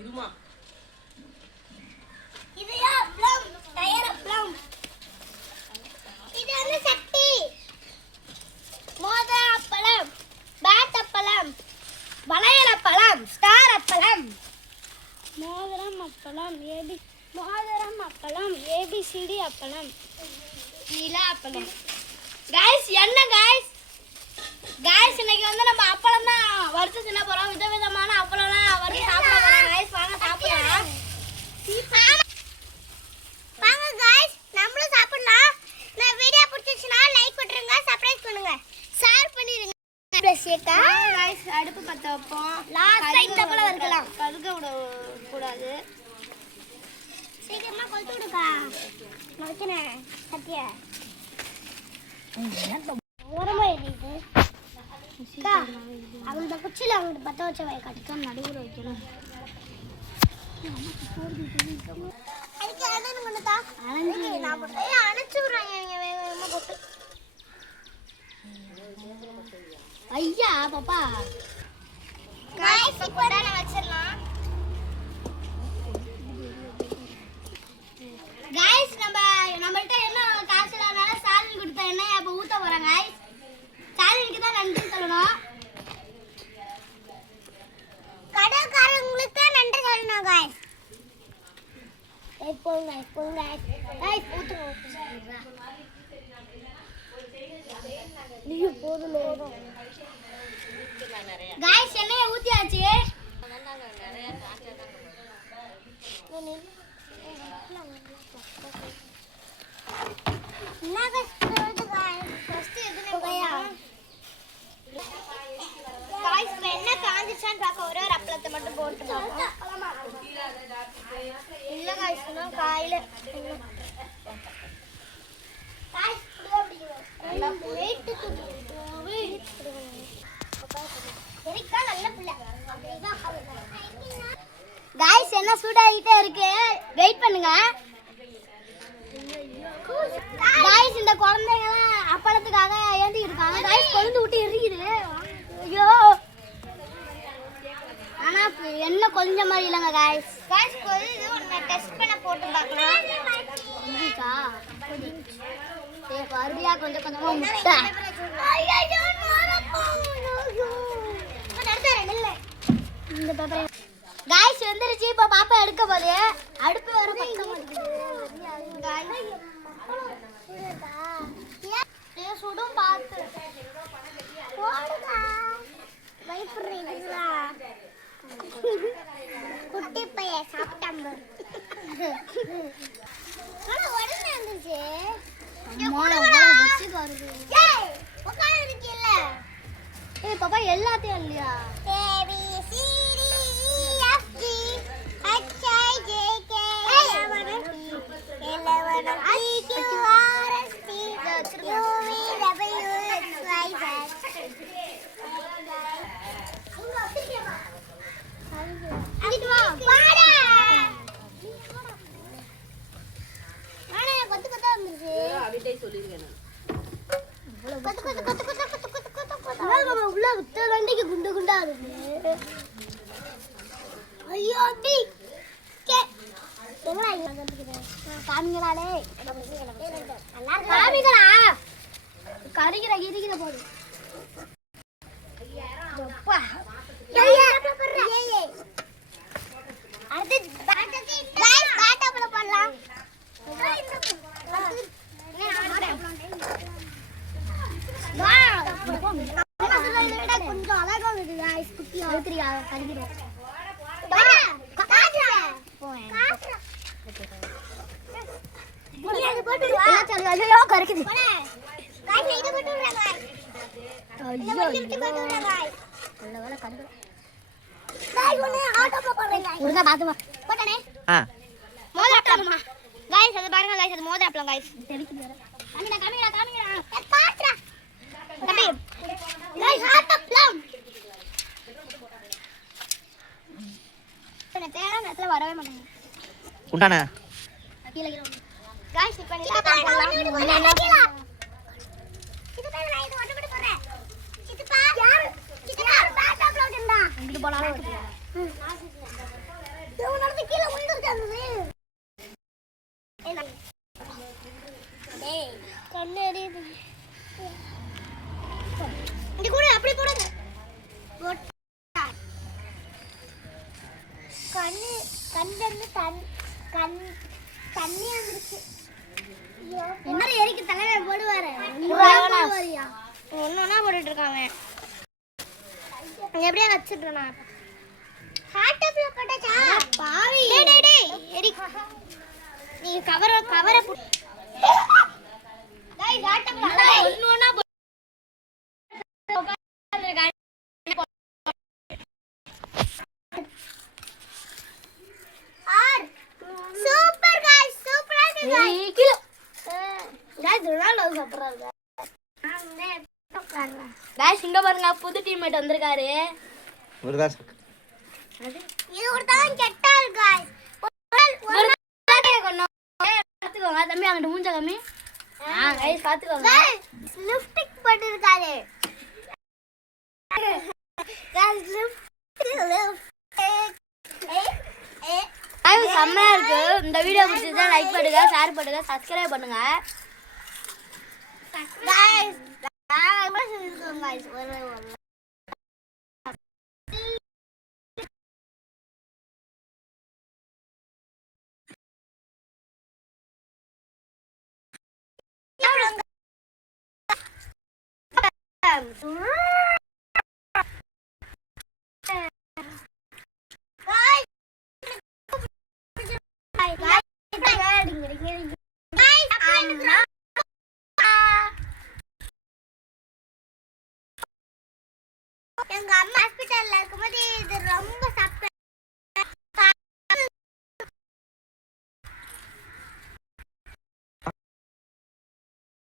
இருமா. இது அப்பளம், டயர் அப்பளம். இது வந்து சட்டி. மோதிர அப்பளம், பேட் அப்பளம், வளையல் அப்பளம், ஸ்டார் அப்பளம். மோதிரம் அப்பளம், ஏபிசிடி அப்பளம், நிலா அப்பளம். गाइस என்ன गाइस இன்னைக்கு வந்து நம்ம அப்பளம் தான் வறுத்து தின்ன போறோம். விதவிதமான அப்பளம்லாம் வறுத்து சாப்பிட போறோம் गाइस. வாங்க சாப்பிடலாம். வாங்க गाइस நம்மளும் சாப்பிடலாம். நான் வீடியோ பிடிச்சிச்சுனா லைக் பண்ணுங்க, சப்ஸ்கிரைப் பண்ணுங்க, ஷேர் பண்ணிருங்க. ப்ளஸ் ஏக்கா गाइस அடுப்பு பத்த வைப்போம். லாஸ்ட் டைம் அப்பளம் வறுக்கலாம். கருக விட கூடாது. சீக்கிரமா கொளுத்து விடுக்கா. மச்சானே சத்தியா ஓரமா எரியுது. அந்த குச்சியில் அவங்க பற்ற வச்ச வய கட்டிக்காம நடுவில் வைக்கணும். அதுக்கு அண்ணன் கொண்டுதா அணைச்சு விட்றாங்க வேகமாக போட்டு. ஐயா பாப்பா கொண்டாட வச்சிடலாம். गाइस நம்மள்ட்ட என்ன காசு இல்லாதனால சாலரி கொடுத்த எண்ணெய் அப்ப ஊத்த போறோம் गाइस. சாலரிக்கு தான் நன்றி சொல்லணும். கடைக்காரங்களுக்கு தான் நன்றி சொல்லணும் गाइस. போங்க गाइस ஊத்துங்க. நீ போதும் गाइस எண்ணெய் ஊத்தியாச்சு. என்ன காஞ்சிச்சான்னு பார்க்க ஒரே ஒரு அப்பளத்தை மட்டும் போட்டு இல்ல காய்ச்சா காயில गाइस என்ன சூடாகிட்டே இருக்கு, வெயிட் பண்ணுங்க गाइस. இந்த குழந்தைங்க எல்லாம் அப்பளத்துக்காக ஏந்திட்டு இருக்காங்க गाइस. கொழுந்து விட்டு எரியுது. ஐயோ ஆனா என்ன கொஞ்ச மாதிரி இல்லங்க गाइस. கொழுந்து ஒண்ணு டெஸ்ட் பண்ண போட்டு பார்க்கலாம். இதுக்கா பருவியா கொஞ்சம் கொஞ்சமா முட்டை. ஐயோ இந்த பேப்பர் गाइस வந்துருச்சு. இப்ப பாப்பா எடுக்க போகுது. அடுப்பு வர பத்த மாட்டேங்குது. சுடும் பார்த்து குட்டி பைய சாப்பிட்டாங்க. உடனே வந்துருச்சு. பாப்பா எல்லாத்தையும் இல்லையா உள்ள விட்ட வண்டிக்கு குண்டு குண்டா இருக்கு. ஐயோ அடி காமிங்களாடே காமிங்களா கரிகிற கிரிகிற போது கொஞ்சம் அழகா இருக்கு குட்டியா கரிகிறோம். வரவே மாட்டேங்க உண்டானே गाइस இப்போ நீங்க பாக்கலாம் இது பேர் நான் இது ஒட்ட போட்டு போறேன். சித்தப்பா யார் சித்தப்பா பேட் அப்லோட் இருந்தா இங்க போனாலும் கண்ணு எரியுது. இங்க கூட அப்படி போடுங்க. கண்ணு கண்ணு தண்ணி வந்துருச்சு. என்ன எரிக்கு தலைவர் போடுவாரு. ஒன்னொன்னா போட்டுட்டு இருக்காங்க. எப்படியா வச்சிடுறேன் நான். ஹார்ட் அப்ல போட்டாச்சா? பாவி. டேய் எரி. நீ கவரை गाइस ஹார்ட் அப்ல ஒன்னொன்னா ஆர் சூப்பர் गाइस சூப்பரா இருக்கு गाइस கிலோ गाइस ரொனால்டோ சாப்பிடுறாரு गाइस இங்க பாருங்க புது டீம்மேட் வந்திருக்காரு முருகாஸ் இது ஒருத்தன் கெட்டால் गाइस ஒரு பாத்துக்கோங்க தம்பி அங்க மூஞ்ச கம்மி गाइस பாத்துக்கோங்க லிப்ஸ்டிக் போட்டுருக்காரு गाइस லிப்ஸ்டிக் ஐயோ செம்மையா இருக்கு இந்த வீடியோ பிடிச்சிருந்தா லைக் பண்ணுங்க ஷேர் பண்ணுங்க சப்ஸ்கிரைப் பண்ணுங்க गाइस गाइस ஒரு